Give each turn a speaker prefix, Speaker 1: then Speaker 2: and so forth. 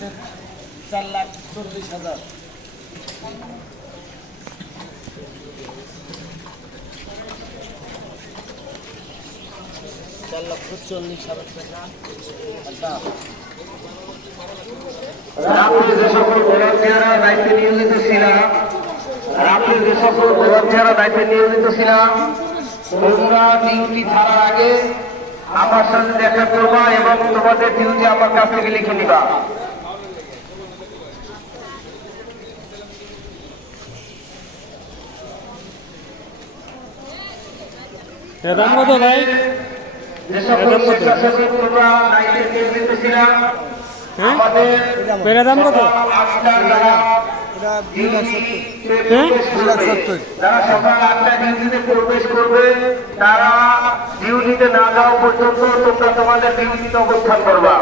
Speaker 1: হচ্ছে চার লাখ চল্লিশ হাজার। চার লক্ষ চল্লিশ হাজার আচ্ছা।
Speaker 2: দায়িত্বে নিয়োজিত ছিলাম ভলান্টিয়াররা দায়িত্বে নিয়োজিত ছিলাম, তোমরা ডিউটি ছাড়ার আগে আমার সাথে দেখা করবা এবং তোমাদের ডিউটি আমার কাছ থেকে লিখে নিবা।
Speaker 3: এর দাম কত ভাই? পেয়ারা দাম কত?
Speaker 2: যারা সকাল আটটা ডিউটিতে প্রবেশ করবে তারা ডিউটিতে না যাওয়া পর্যন্ত তোমরা তোমাদের ডিউটিতে অবস্থান করবা